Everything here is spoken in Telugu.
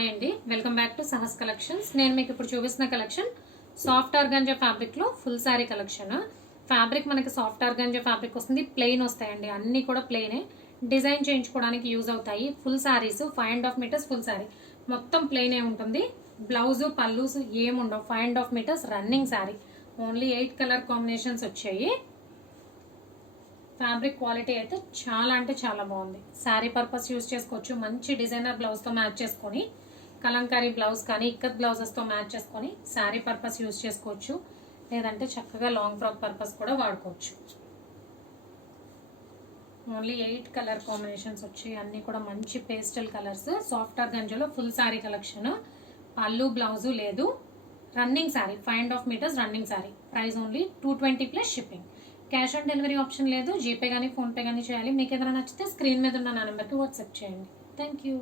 హాయ్ అండి, welcome back to Sahas collections. నేను మీకు ఇప్పుడు చూపిస్తున్న కలెక్షన్ సాఫ్ట్ ఆర్గాంజా ఫ్యాబ్రిక్లో ఫుల్ శారీ కలెక్షన్. ఫ్యాబ్రిక్ మనకి సాఫ్ట్ ఆర్గాంజా ఫ్యాబ్రిక్ వస్తుంది, ప్లెయిన్ వస్తాయండి, అన్నీ కూడా ప్లెయినే. డిజైన్ చేయించుకోవడానికి యూజ్ అవుతాయి. Full saris 5.5 metres full sari మొత్తం ప్లెయినే ఉంటుంది. బ్లౌజు పల్లూస్ ఏముండవు. 5.5 metres running sari, only 8 colour combinations వచ్చాయి. ఫ్యాబ్రిక్ క్వాలిటీ అయితే చాలా అంటే చాలా బాగుంది. శారీ పర్పస్ యూజ్ చేసుకోవచ్చు. మంచి డిజైనర్ బ్లౌజ్తో మ్యాచ్ చేసుకొని, కలంకారీ బ్లౌజ్ కానీ ఇక్కత్ బ్లౌజెస్తో మ్యాచ్ చేసుకొని శారీ పర్పస్ యూజ్ చేసుకోవచ్చు. లేదంటే చక్కగా లాంగ్ ఫ్రాక్ పర్పస్ కూడా వాడుకోవచ్చు. ఓన్లీ 8 కలర్ కాంబినేషన్స్ వచ్చాయి. అన్నీ కూడా మంచి పేస్టల్ కలర్స్. సాఫ్ట్ ఆర్గాంజాలో ఫుల్ శారీ కలెక్షన్. పళ్ళు బ్లౌజు లేదు. Running sari 5.5 metres running sari. Price only 220 plus shipping. Cash on delivery option లేదు. జీపే కానీ ఫోన్పే కానీ చేయాలి. మీకు ఏదైనా నచ్చితే స్క్రీన్ మీద ఉన్న నా నెంబర్కి వాట్సాప్ చేయండి. Thank you.